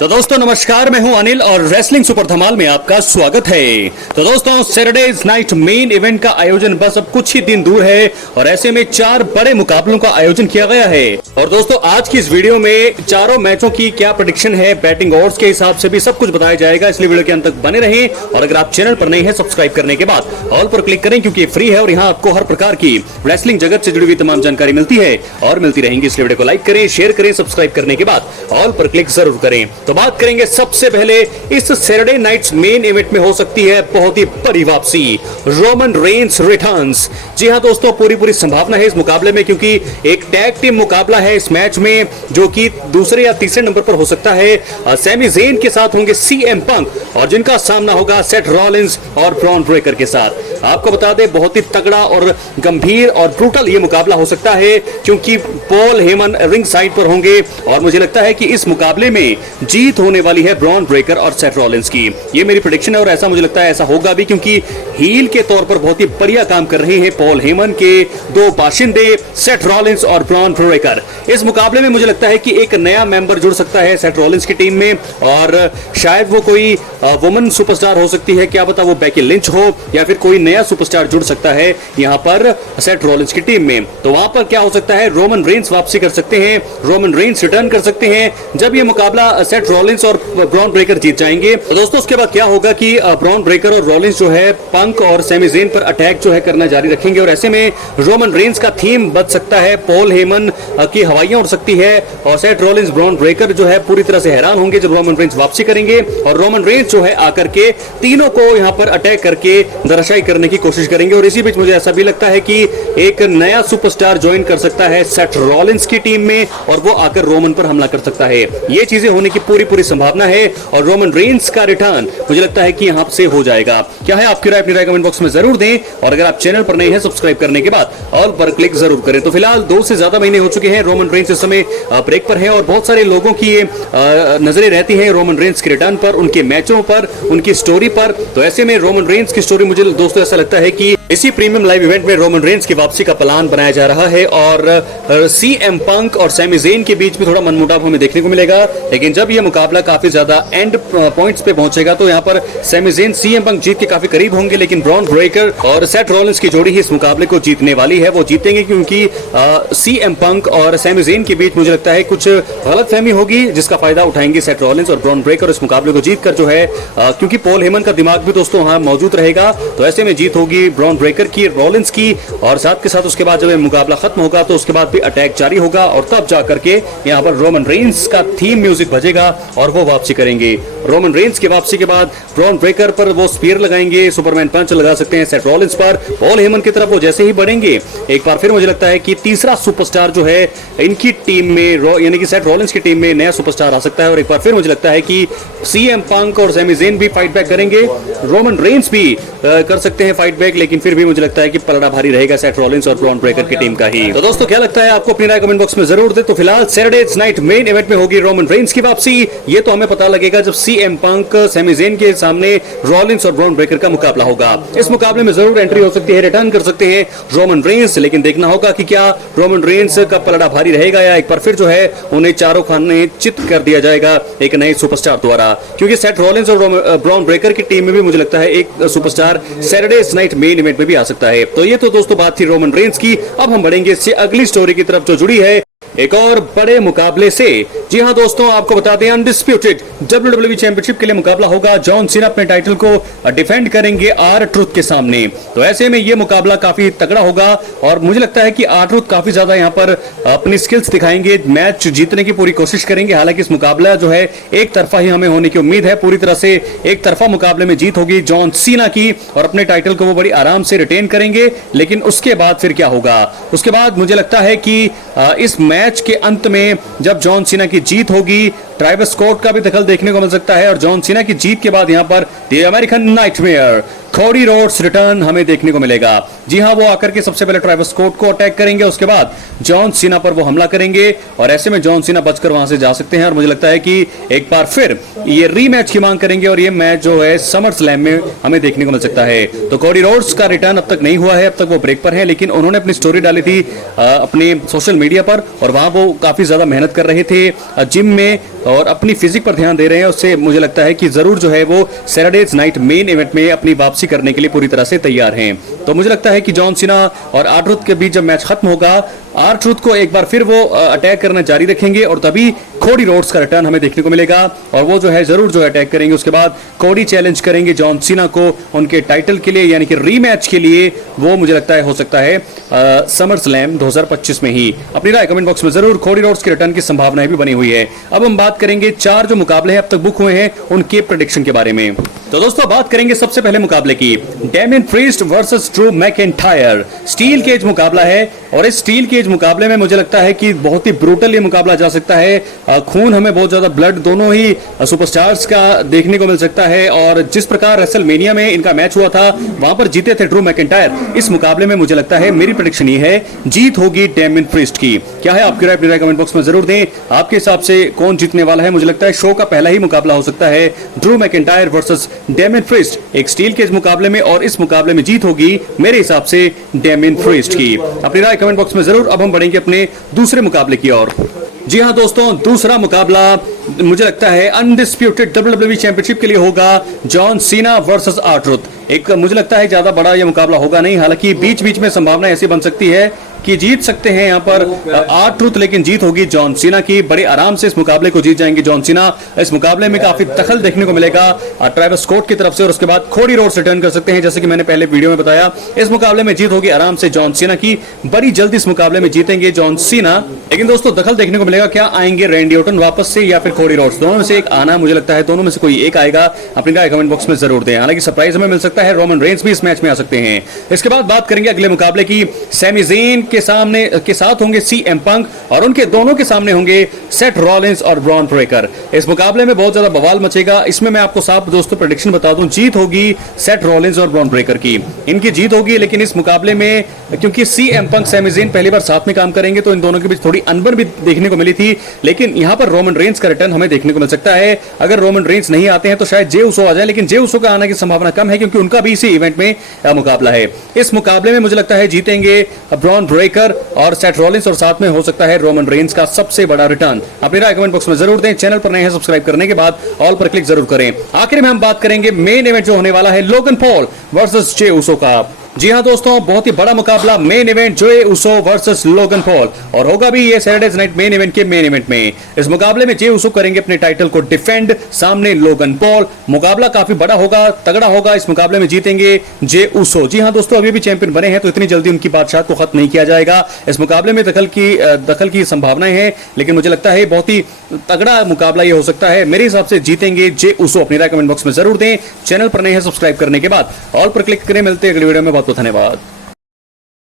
तो दोस्तों नमस्कार, मैं हूं अनिल और रेसलिंग सुपर धमाल में आपका स्वागत है। तो दोस्तों सैटरडेज नाइट मेन इवेंट का आयोजन बस अब कुछ ही दिन दूर है और ऐसे में 4 बड़े मुकाबलों का आयोजन किया गया है। और दोस्तों आज की इस वीडियो में चारों मैचों की क्या प्रेडिक्शन है, बैटिंग ऑड्स के हिसाब से भी सब कुछ बताया जाएगा, इसलिए वीडियो के अंत तक बने रहें। और अगर आप चैनल पर नए हैं, सब्सक्राइब करने के बाद ऑल पर क्लिक करें क्योंकि फ्री है और यहाँ आपको हर प्रकार की रेसलिंग जगत से जुड़ी हुई तमाम जानकारी मिलती है और मिलती रहेंगी। इसलिए वीडियो को लाइक करें, शेयर करें, सब्सक्राइब करने के बाद ऑल पर क्लिक जरूर करें। तो बात करेंगे सबसे पहले इस सैटरडे नाइट्स मेन इवेंट में हो सकती है बहुत ही बड़ी वापसी, रोमन रेंस रिटर्न्स। जी हां दोस्तों, पूरी संभावना है इस मुकाबले में क्योंकि एक टैग टीम मुकाबला है इस मैच में जो कि दूसरे या तीसरे नंबर पर हो सकता है। सैमी ज़ेन के साथ होंगे सीएम पंक और जिनका सामना होगा सेथ रॉलिंस और ब्रॉन ब्रेकर के साथ। आपको बता दें बहुत ही तगड़ा और गंभीर और ब्रूटल ये मुकाबला हो सकता है क्योंकि पॉल हेमन रिंग साइड पर होंगे और मुझे लगता है कि इस मुकाबले में जीत होने वाली है ब्रॉन ब्रेकर और सेथ रॉलिंस की। ये मेरी प्रेडिक्शन है और ऐसा मुझे लगता है ऐसा होगा भी क्योंकि हील के तौर पर बहुत ही बढ़िया काम कर रहे हैं पॉल हेमन के दो बाशिंदे सेथ रॉलिंस और ब्रॉन ब्रेकर। इस मुकाबले में मुझे लगता है कि एक नया मेंबर जुड़ सकता है सेथ रॉलिंस की टीम में और शायद वो कोई वुमन सुपरस्टार हो सकती है, क्या पता वो बेकी लिंच हो या फिर कोई नया सुपरस्टार जुड़ सकता है यहाँ पर सेथ रॉलिंस की टीम में। तो वहां पर क्या हो सकता है, रोमन रेंस वापसी कर सकते हैं, रोमन रेंस रिटर्न कर सकते हैं जब ये मुकाबला सेथ रॉलिंस और ब्रॉन ब्रेकर जीत जाएंगे। तो दोस्तों उसके बाद क्या होगा कि ब्रॉन ब्रेकर और रॉलिंस जो है पंक और सैमी ज़ेन पर अटैक जो है करना जारी रखेंगे और ऐसे में रोमन रेंस का थीम बच सकता है, पॉल हेमन की हवाइयां उड़ सकती है और सेथ रॉलिंस ब्रॉन ब्रेकर जो है पूरी तरह से हैरान होंगे जब रोमन रेंस वापसी करेंगे और रोमन रेंस जो है आकर के तीनों को यहाँ पर अटैक करके धराशायी करने की कोशिश करेंगे। और इसी बीच मुझे ऐसा भी लगता है कि एक नया सुपरस्टार ज्वाइन कर सकता है सेथ रॉलिंस की टीम में और वो आकर रोमन पर हमला कर सकता है। ये चीजें होने की पूरी संभावना है और रोमन रेंस का रिटर्न मुझे लगता है कि यहां से हो जाएगा। क्या है आपकी राय, अपनी राय कमेंट बॉक्स में जरूर दें और अगर आप चैनल पर नए हैं सब्सक्राइब करने के बाद ऑल पर क्लिक जरूर करें। तो फिलहाल 2 से ज्यादा महीने हो चुके हैं, रोमन रेंस इस समय ब्रेक पर है और बहुत सारे लोगों की ये नजरें रहती हैं रोमन रेंस के रिटर्न पर, उनके मैचों पर, उनकी स्टोरी पर। तो ऐसे में रोमन रेंस की स्टोरी मुझे दोस्तों ऐसा लगता है कि इसी प्रीमियम लाइव इवेंट में रोमन रेंस की वापसी का प्लान बनाया जा रहा है और सीएम पंक और सैमी ज़ेन के बीच में थोड़ा मनमुटाव हमें देखने को मिलेगा। लेकिन जब यह मुकाबला काफी ज्यादा एंड पॉइंट्स पे पहुंचेगा तो यहाँ पर सैमी ज़ेन सीएम पंक जीत के काफी करीब होंगे, लेकिन ब्रॉन ब्रेकर और सेथ रॉलिंस की जोड़ी ही इस मुकाबले को जीतने वाली है। वो जीतेंगे क्योंकि सीएम पंक और सैमी ज़ेन के बीच मुझे लगता है कुछ गलतफहमी होगी जिसका फायदा उठाएंगे सेथ रॉलिंस और ब्रॉन ब्रेकर इस मुकाबले को जीतकर जो है क्योंकि पॉल हेमन का दिमाग भी दोस्तों वहां मौजूद रहेगा। तो ऐसे में जीत होगी ब्रॉन ब्रेकर की, रॉलिंस की और साथ के साथ उसके बाद जब ये मुकाबला खत्म होगा तो उसके बाद भी अटैक जारी होगा और तब जाकर के यहाँ पर रोमन रेंस का थीम म्यूजिक बजेगा और वो वापसी करेंगे। रोमन रेंस की वापसी के बाद ब्रॉन ब्रेकर पर वो स्पीयर लगाएंगे, सुपरमैन पंच लगा सकते हैं सेथ रॉलिंस पर, पॉल हेमन की तरफ वो जैसे ही बढ़ेंगे एक बार फिर मुझे लगता है कि तीसरा सुपरस्टार जो है इनकी टीम में यानी कि सेथ रॉलिंस की टीम में नया सुपरस्टार आ सकता है और एक बार फिर मुझे लगता है कि सीएम पंक और सैमी ज़ेन भी फाइट बैक करेंगे, रोमन रेंस भी कर सकते हैं फाइट बैक, लेकिन फिर भी मुझे लगता है कि पलड़ा भारी रहेगा सेथ रॉलिंस और ब्रॉन ब्रेकर की टीम का ही। तो दोस्तों क्या लगता है आपको, अपनी राय कमेंट बॉक्स में जरूर दे। तो फिलहाल सैटरडे नाइट मेन इवेंट में होगी रोमन रेंस की वापसी, ये तो हमें पता लगेगा जब सीएम पंक सैमी ज़ेन के सामने रॉलिंस और ब्रॉन ब्रेकर का मुकाबला होगा। इस मुकाबले में जरूर एंट्री हो सकती है, रिटर्न कर सकते हैं रोमन रेंस, लेकिन देखना होगा कि क्या रोमन रेंस का पलड़ा भारी रहेगा या एक बार फिर जो है उन्हें चारों खाने चित कर दिया जाएगा एक नए सुपरस्टार द्वारा, क्योंकि सेथ रॉलिंस और ब्रॉन ब्रेकर की टीम में भी मुझे लगता है एक superstar Saturday night main event में भी आ सकता है। तो ये तो दोस्तों बात थी रोमन रेंस की। अब हम बढ़ेंगे इससे अगली स्टोरी की तरफ जो जुड़ी है एक और बड़े मुकाबले से। जी हां दोस्तों, आपको बता दें अनडिस्प्यूटेड WWE चैंपियनशिप के लिए मुकाबला होगा। जॉन सीना अपने टाइटल को डिफेंड करेंगे R-Truth के सामने। तो ऐसे में यह मुकाबला काफी तगड़ा होगा और मुझे लगता है कि R-Truth काफी ज्यादा यहां पर अपनी स्किल्स दिखाएंगे, मैच जीतने की पूरी कोशिश करेंगे। हालांकि इस मुकाबला जो है एक तरफा ही हमें होने की उम्मीद है, पूरी तरह से एक तरफा मुकाबले में जीत होगी जॉन सीना की और अपने टाइटल को वो बड़ी आराम से रिटेन करेंगे। लेकिन उसके बाद फिर क्या होगा, उसके बाद मुझे लगता है कि इस मैच के अंत में जब जॉन सीना की जीत होगी ट्राइबस स्कॉट का भी दखल देखने को मिल सकता है और जॉन सीना की जीत के बाद यहां पर the American nightmare Cody Rhodes return हमें देखने को मिलेगा। जी हां, वो आकर के सबसे पहले ट्राइबस स्कॉट को अटैक करेंगे, उसके बाद जॉन सीना पर वो हमला करेंगे और ऐसे में जॉन सीना बचकर वहां से जा सकते हैं और मुझे लगता है कि एक बार फिर ये रीमैच की मांग करेंगे और ये मैच जो है समर स्लैम में हमें देखने को मिल सकता है। तो कोडी रोड्स का रिटर्न अब तक नहीं हुआ है, अब तक वो ब्रेक पर है, लेकिन उन्होंने अपनी स्टोरी डाली थी अपने सोशल मीडिया पर और वहां वो काफी ज्यादा मेहनत कर रहे थे जिम में और अपनी फिजिक पर ध्यान दे रहे हैं, उससे मुझे लगता है कि जरूर जो है वो सैटरडेज नाइट मेन इवेंट में अपनी वापसी करने के लिए पूरी तरह से तैयार हैं। तो मुझे लगता है कि जॉन सीना और आर-ट्रूथ के बीच जब मैच खत्म होगा, आर-ट्रूथ को एक बार फिर वो अटैक करना जारी रखेंगे और तभी कोडी रोड्स का रिटर्न हमें देखने को मिलेगा और वो जो है जरूर जो है अटैक करेंगे। उसके बाद कोडी चैलेंज करेंगे जॉन सीना को उनके टाइटल के लिए, यानी कि रीमैच के लिए। वो मुझे लगता है हो सकता है समर स्लैम 2025 में ही। अपनी राय कमेंट बॉक्स में जरूर। कोडी रोड्स के रिटर्न की संभावनाएं भी बनी हुई है। अब हम बात करेंगे 4 जो मुकाबले हैं अब तक बुक हुए हैं उनके प्रेडिक्शन के बारे में। तो दोस्तों बात करेंगे सबसे पहले मुकाबले की, Damian Priest versus Drew McIntyre. Steel cage मुकाबला है और इस स्टील केज मुकाबले में मुझे लगता है कि बहुत ही ब्रूटल ये मुकाबला जा सकता है। खून हमें बहुत ज्यादा, ब्लड दोनों ही सुपरस्टार्स का देखने को मिल सकता है। और जिस प्रकार रेसलमेनिया में इनका मैच हुआ था वहां पर जीते थे ड्रू मैकिंटायर, इस मुकाबले में मुझे लगता है, मेरी प्रेडिक्शन ये है, जीत होगी डेमियन प्रीस्ट की। क्या है आपकी राय? अपनी राय कमेंट बॉक्स में जरूर दें। आपके हिसाब से कौन जीतने वाला है? मुझे लगता है शो का पहला ही मुकाबला हो सकता है Drew McIntyre versus Damien priest एक स्टील केज मुकाबले में, और इस मुकाबले में जीत होगी मेरे हिसाब से डेमियन प्रीस्ट की। अपनी राय कमेंट बॉक्स में जरूर। अब हम बढ़ेंगे अपने दूसरे मुकाबले की ओर। जी हाँ दोस्तों, दूसरा मुकाबला मुझे लगता है अनडिस्प्यूटेड WWE चैंपियनशिप के लिए होगा, जॉन सीना वर्सेस आर-ट्रूथ। एक मुझे लगता है ज्यादा बड़ा यह मुकाबला होगा नहीं, हालांकि बीच बीच में संभावना ऐसी बन सकती है कि जीत सकते हैं यहाँ पर आर-ट्रूथ, लेकिन जीत होगी जॉन सीना की। बड़े आराम से इस मुकाबले को जीत जाएंगे जॉन सीना। इस मुकाबले में काफी दखल देखने को मिलेगा ट्रेविस स्कॉट की तरफ से, और उसके बाद कोडी रोड्स रिटर्न कर सकते हैं, जैसे कि मैंने पहले वीडियो में बताया। इस मुकाबले में जीत होगी आराम से जॉन सीना की। बड़ी जल्दी इस मुकाबले में जीतेंगे जॉन सीना, लेकिन दोस्तों दखल देखने को मिलेगा। क्या आएंगे रैंडी ऑर्टन वापस से या फिर कोडी रोड्स? दोनों में से एक आना, मुझे लगता है दोनों में से कोई एक आएगा। अपनी राय कमेंट बॉक्स में जरूर दें। हालांकि सरप्राइज हमें मिल सकता है, रोमन रेंस भी इस मैच में आ सकते हैं। इसके बाद बात करेंगे अगले मुकाबले की। सैमी ज़ेन के साथ होंगे सीएम पंक, और उनके दोनों के सामने होंगे सेथ रॉलिंस और ब्रॉन ब्रेकर। इस मुकाबले में बहुत ज्यादा बवाल मचेगा। इसमें मैं आपको साफ दोस्तों प्रेडिक्शन बता दूं, जीत होगी सेथ रॉलिंस और ब्रॉन ब्रेकर की। इनकी जीत होगी, लेकिन इस मुकाबले में क्योंकि सीएम पंक सैमी ज़ेन पहली बार साथ में काम करेंगे, तो इन दोनों के बीच थोड़ी अनबन भी देखने को मिली थी। लेकिन यहां पर रोमन रेंस का रिटर्न हमें देखने को मिल सकता है। अगर रोमन रेंस नहीं आते हैं तो शायद जे उसो आ जाए, लेकिन जे उसो का आने की संभावना कम है क्योंकि उनका भी इसी इवेंट में मुकाबला है। इस मुकाबले में मुझे लगता है जीतेंगे ब्रॉन ब्रेकर और सेथ रॉलिंस, और साथ में हो सकता है रोमन रेंस का सबसे बड़ा रिटर्न। अपनी राय कमेंट बॉक्स में जरूर दें। चैनल पर नए हैं सब्सक्राइब करने के बाद ऑल पर क्लिक जरूर करें। आखिर में हम बात करेंगे मेन इवेंट जो होने वाला है, लोगन पॉल वर्सेस जे उसो का। जी हाँ दोस्तों, बहुत ही बड़ा मुकाबला, मेन इवेंट जे उसो वर्सेस लोगन पॉल, और होगा भी ये सैटरडेज नाइट मेन इवेंट के मेन इवेंट में। इस मुकाबले में जे उसो करेंगे अपने टाइटल को डिफेंड सामने लोगन पॉल। मुकाबला काफी बड़ा होगा, तगड़ा होगा। इस मुकाबले में जीतेंगे जे उसो। जी हाँ दोस्तों, अभी भी चैंपियन बने हैं तो इतनी जल्दी उनकी बादशाह को खत्म नहीं किया जाएगा। इस मुकाबले में दखल की संभावनाएं हैं, लेकिन मुझे लगता है बहुत ही तगड़ा मुकाबला ये हो सकता है। मेरे हिसाब से जीतेंगे जे उसो। अपनी राय कमेंट बॉक्स में जरूर दें। चैनल पर नए हैं सब्सक्राइब करने के बाद ऑल पर क्लिक करें। मिलते हैं अगली वीडियो में। बहुत बहुत धन्यवाद।